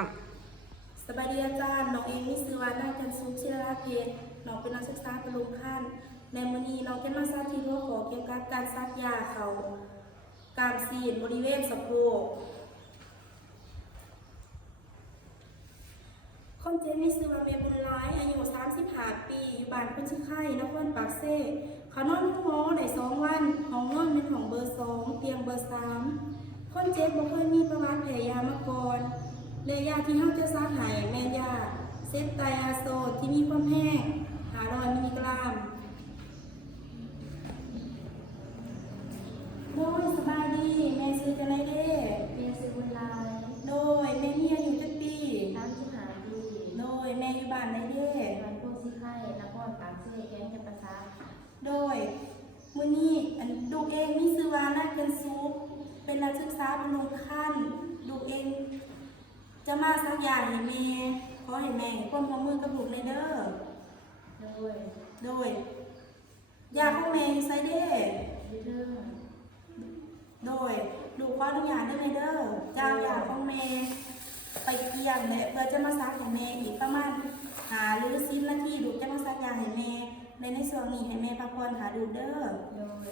องสบายดีอาจารย์น้องเองมีชื่อว่านาจันทร์สุขชิรเพชรน้องเป็นนักศึกษาประลุงขั้นในมื้อนี้น้องจะมาสาธิตหัวข้อเกี่ยวกับการซักยาเขาการซีดบริเวณสะโพกคนเจ็บมีชื่อว่าเมบุญร้ายอายุ35 ปีอยู่บ้านพุชิไข่นครปากเซ่เขานอนห้องหมอได้2 วันห้องนอนเป็นห้องเบอร์2เตียงเบอร์3คนเจ็บบ่เคยมีประวัติแพ้ยามาก่อนและยาที่เฮาจะซักให้แม่นยาเซฟไตรอาโซดที่มีความแห้ง500 มิลลิกรัมโดยสบายดีแม่ซื้อกันได้เด้ เป็นสิบุญลาย โดยแม่มีอายุจักปี 35 ปี โดยแม่อยู่บ้านได้เด้ มันพวกสิไข่นครปากเซ่แก๊งจะประสา โดยมื้อนี้ลูกเองมีชื่อว่านาเกนซุปเป็นนักศึกษาประลุงขั้นลูกเองจะมาซักยาให้แม่ขอให้แม่ให้ความร่วมมือกับลูกเลยเด้อ โดย โดยยาของแม่อยู่ไสเด้ เรื่อง โดยลูกขออนุญาตได้เลยเด้อเจ้ายาของแม่ไปเกี่ยมและเพื่อจะมาซักให้แม่อีกประมาณหรือ10 นาทีลูกจะมาซักยาให้แม่ในส่วนนี้ให้แม่พักผ่อนหาดูเด้อ โดย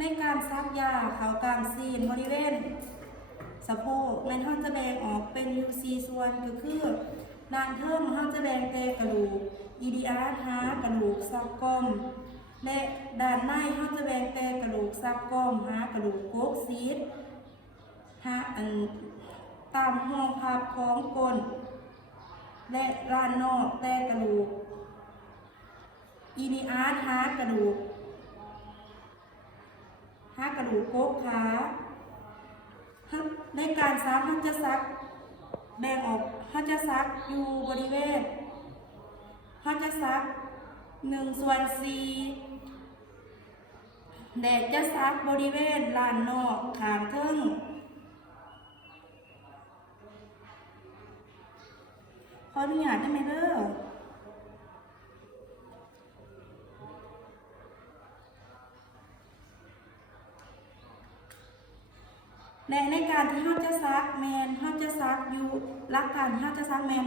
ในการซักยาเขากลางซีนบริเวณสะโพกแม่นเฮาจะแบ่งออกเป็นอยู่4ส่วนก็คือด้านเทิงเฮาจะแบ่งแต่กระดูกอีดีอาร์หากระดูกซับก้อมและด้านในเฮาจะแบ่งแต่กระดูกซับก้อมหากระดูกโกกซีดหาตามห้องพับของก้นและด้านนอกแต่กระดูกอีดีอาร์หากระดูกโกกขาในการซักเขาจะซักแบ่งออกเขาจะซักอยู่บริเวณเขาจะซัก1/4แดดจะซักบริเวณลานนอกขางเทิงขออนุญาตได้ไหมเด้อและในการที่เราจะซักแมนเราจะซักอยู่หลักการที่เราจะซักแมน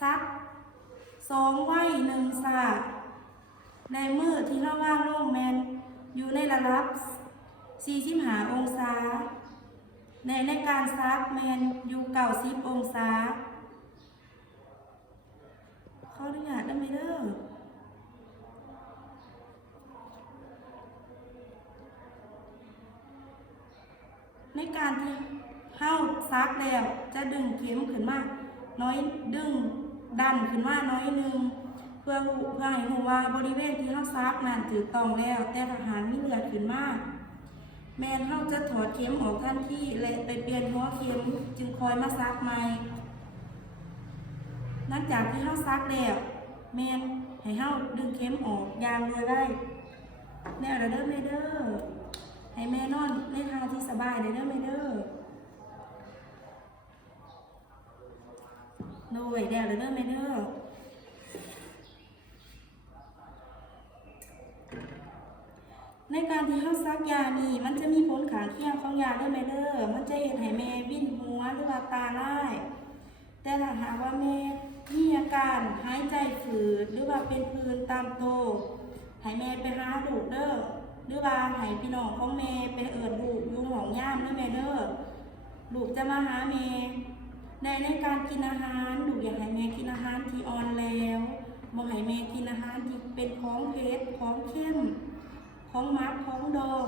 ซัก2 ไว้1 สาในมือที่เราว่างลงแมนอยู่ในระดับ45 องศาในการซักแมนอยู่90 องศาขออนุญาตได้ไหมเด้อในการที่เข้าซักแล้วจะดึงเข็มขึ้นมาน้อยดันขึ้นมาน้อยหนึ่งเพื่อให้รู้ว่าบริเวณที่เข้าซักนั้นถือต้องแล้วแต่ทหารมีเลือดขึ้นมาแมนเข้าจะถอดเข็มออกทันทีและไปเปลี่ยนหัวเข็มจึงคอยมาซักใหม่หลังจากที่เข้าซักแล้วแมนให้เข้าดึงเข็มออกยางเลยได้แนวระเด้อไม่เด้อให้แม่นอนในท่าที่สบายเลยเด้อแม่เด้อโดยแดดเลยเด้อแม่เด้อในการที่เขาซักยานี่มันจะมีผลข้างเคียงของยาเด้อแม่เด้อมันจะเฮ็ดให้แม่วิ่นหัวหรือว่าตาลายแต่ถ้าหากว่าแม่มีอาการหายใจฝืดหรือว่าเป็นผื่นตามโตให้แม่ไปหาลูกเด้อหรือว่าให้พี่น้องของแม่ไปเอิ้นลูกอยู่ห้องย่ามเด้อแม่เด้อลูกจะมาหาแม่ในการกินอาหารลูกอยากให้แม่กินอาหารที่อ่อนแล้วบ่ให้แม่กินอาหารที่เป็นของเผ็ดของเค็มของมักของดอง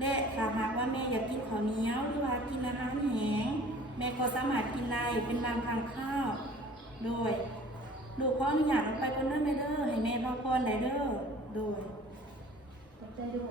และถ้าหากว่าแม่อยากกินข้าวเหนียวหรือว่ากินอาหารแห้งแม่ก็สามารถกินได้เป็นบางครั้งข้าวโดยลูกขออนุญาตออกไปก่อนเด้อแม่เด้อให้แม่พักผ่อนได้เด้อโดยจะดู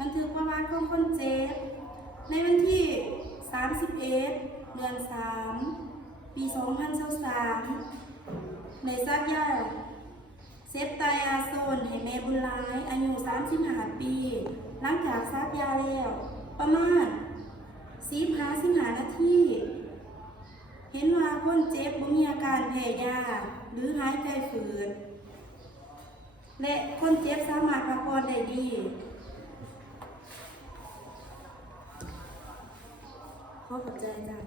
บันทึกประวัติของคนเจ็บในวันที่31 เดือน 3 ปี 2023ในซักยาเซฟไตอาโซนให้แม่บุญหลายอายุ35 ปีหลังจากซักยาแล้วประมาณ15 นาทีเห็นว่าคนเจ็บบ่มีอาการแพ้ยาหรือหายใจฝืดและคนเจ็บสามารถพักผ่อนได้ดีขอขอบใจจ้ะ